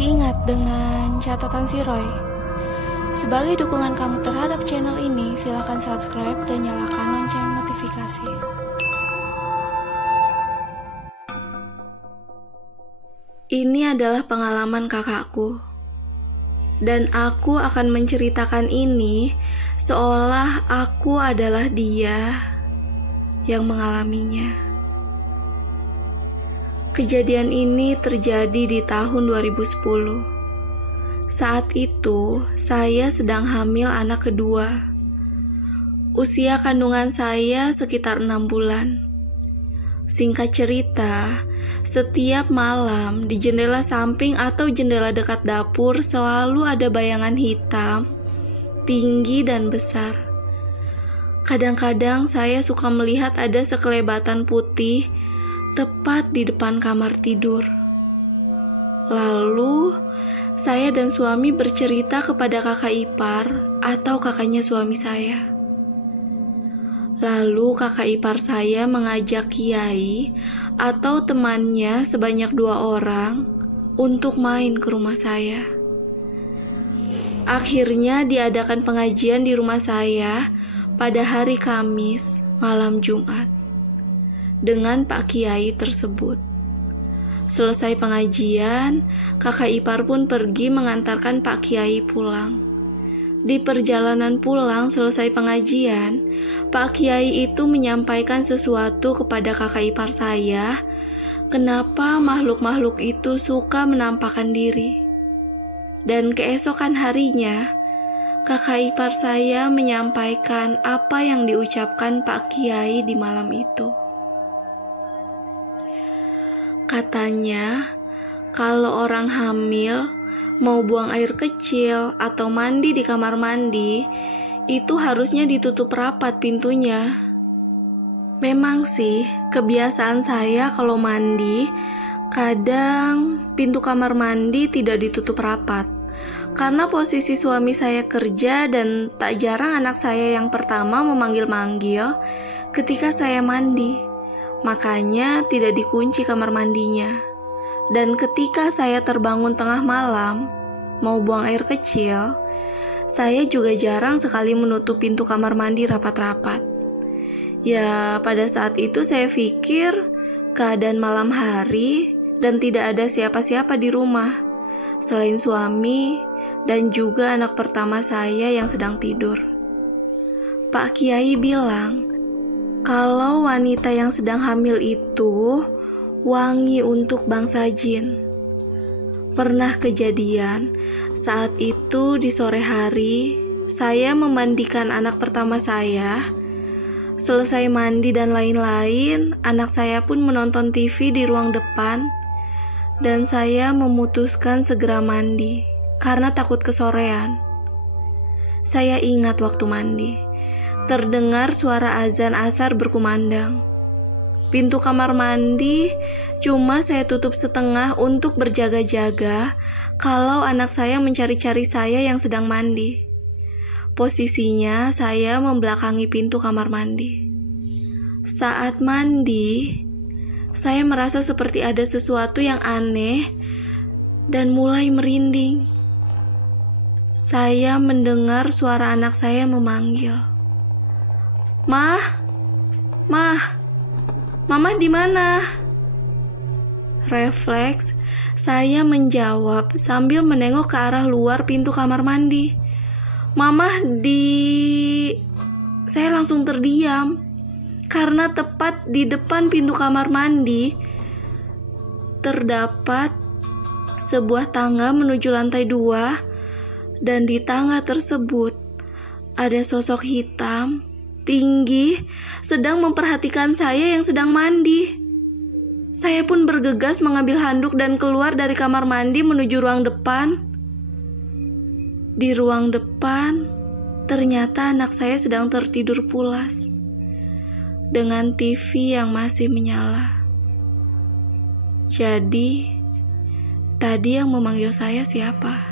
Masih ingat dengan catatan si Roy? Sebagai dukungan kamu terhadap channel ini, silakan subscribe dan nyalakan lonceng notifikasi. Ini adalah pengalaman kakakku, dan aku akan menceritakan ini seolah aku adalah dia yang mengalaminya. Kejadian ini terjadi di tahun 2010. Saat itu, saya sedang hamil anak kedua. Usia kandungan saya sekitar 6 bulan. Singkat cerita, setiap malam di jendela samping atau jendela dekat dapur selalu ada bayangan hitam, tinggi dan besar. Kadang-kadang saya suka melihat ada sekelebatan putih tepat di depan kamar tidur. Lalu, saya dan suami bercerita kepada kakak ipar atau kakaknya suami saya. Lalu kakak ipar saya mengajak kiai atau temannya sebanyak 2 orang untuk main ke rumah saya. Akhirnya diadakan pengajian di rumah saya pada hari Kamis malam Jumat dengan Pak Kiai tersebut. Selesai pengajian, kakak ipar pun pergi mengantarkan Pak Kiai pulang. Di perjalanan pulang selesai pengajian, Pak Kiai itu menyampaikan sesuatu kepada kakak ipar saya, kenapa makhluk-makhluk itu suka menampakkan diri. Dan keesokan harinya, kakak ipar saya menyampaikan apa yang diucapkan Pak Kiai di malam itu. Katanya, kalau orang hamil mau buang air kecil atau mandi di kamar mandi, itu harusnya ditutup rapat pintunya. Memang sih, kebiasaan saya kalau mandi, kadang pintu kamar mandi tidak ditutup rapat. Karena posisi suami saya kerja dan tak jarang anak saya yang pertama memanggil-manggil ketika saya mandi. Makanya tidak dikunci kamar mandinya. Dan ketika saya terbangun tengah malam, mau buang air kecil, saya juga jarang sekali menutup pintu kamar mandi rapat-rapat. Ya, pada saat itu saya pikir keadaan malam hari dan tidak ada siapa-siapa di rumah, selain suami dan juga anak pertama saya yang sedang tidur. Pak Kiai bilang, kalau wanita yang sedang hamil itu wangi untuk bangsa jin. Pernah kejadian, saat itu di sore hari, saya memandikan anak pertama saya. Selesai mandi dan lain-lain, anak saya pun menonton TV di ruang depan, dan saya memutuskan segera mandi, karena takut kesorean. Saya ingat waktu mandi, terdengar suara azan asar berkumandang. Pintu kamar mandi cuma saya tutup setengah untuk berjaga-jaga kalau anak saya mencari-cari saya yang sedang mandi. Posisinya saya membelakangi pintu kamar mandi. Saat mandi, saya merasa seperti ada sesuatu yang aneh dan mulai merinding. Saya mendengar suara anak saya memanggil, "Mah, Mah, Mama di mana?" Refleks, saya menjawab sambil menengok ke arah luar pintu kamar mandi. "Mama di..." Saya langsung terdiam, karena tepat di depan pintu kamar mandi terdapat sebuah tangga menuju lantai 2, dan di tangga tersebut ada sosok hitam tinggi sedang memperhatikan saya yang sedang mandi. Saya pun bergegas mengambil handuk dan keluar dari kamar mandi menuju ruang depan. Di ruang depan, ternyata anak saya sedang tertidur pulas dengan TV yang masih menyala. Jadi, tadi yang memanggil saya siapa?